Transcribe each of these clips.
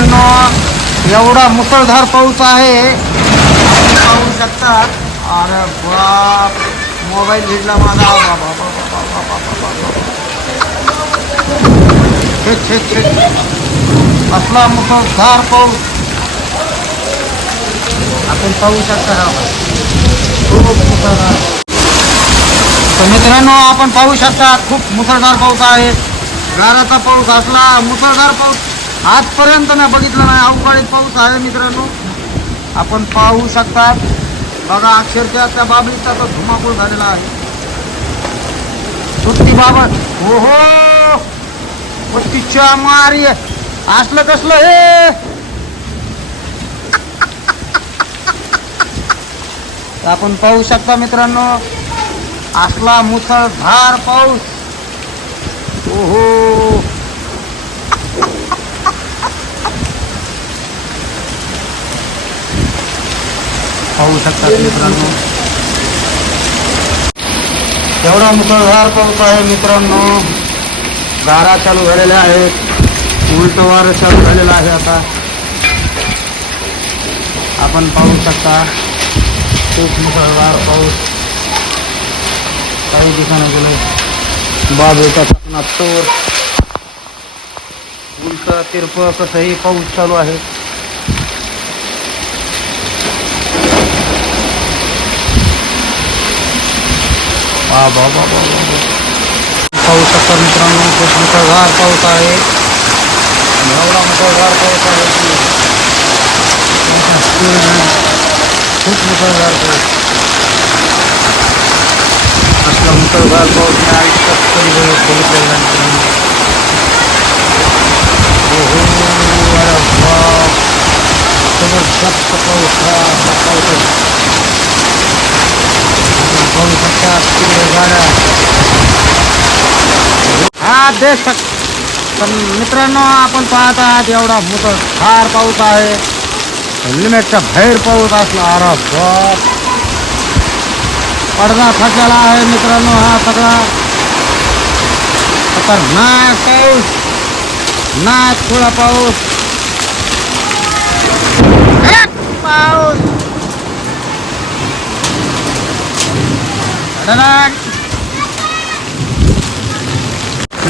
मित्रांनो एवढा मुसळधार पाऊस आहे. पाहू शकता अरे बाप मोबाईल भिडला माझा. असला मुसळधार पाऊस. आपण पाहू शकता खूप मुसळधार. तर मित्रांनो आपण पाहू शकता खूप मुसळधार पाऊस आहे. गाराचा पाऊस असला मुसळधार पाऊस. आजपर्यंत मी बघितलं नाही. अवकाळी पाऊस आहे मित्रांनो. आपण पाहू शकता. बघा अक्षरशः त्या बाबळीचा तर धुमाकूळ झालेला आहे. सुट्टी बाबत हो हो पत्तीच्या मारी. असलं कसलं हे? आपण पाहू शकता मित्रांनो. असला मुसळधार पाऊस. पाहू शकता मित्रांनो एवढा मुसळधार पाऊस आहे मित्रांनो गारा चालू झालेल्या आहेत उलट वारं चालू आहे आता। आपण पाहू शकता खूप मुसळधार पाऊस काही ठिकाणी गेले बाजूचा टकना चोर उलट तिरप कसंही पाऊस चालू आहे। वा वा. पाहू शकता मित्रांनो खूप मुसळधार पाऊस आहे. एवढा मुसळधार पाऊस पाऊस. असला मुसळधार पाऊस मी आयुष्यात कधी बघ- बघितलेला मित्रांनो. अरे पाऊस हा हा पाऊस हा देश पण मित्रांनो आपण पाहत आहात एवढा मुसळधार पाऊस आहे. लिमिटच्या बाहेर पाऊस असला अरे बाप. पडदा फसलेला आहे मित्रांनो हा सगळा. खतरनाक पाऊस. ना थोडा पाऊस पाऊस.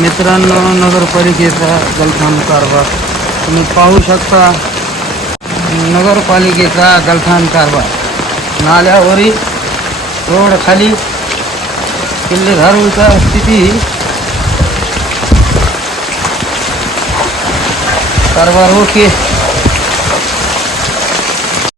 मित्रांनो नगरपालिकेचा गलथान कारभार. तुम्ही पाहू शकता, नगरपालिकेचा गलथान कारभार. नाल्यावरील रोड खाली किल्ले धारूचा स्थिती कारभार ओके.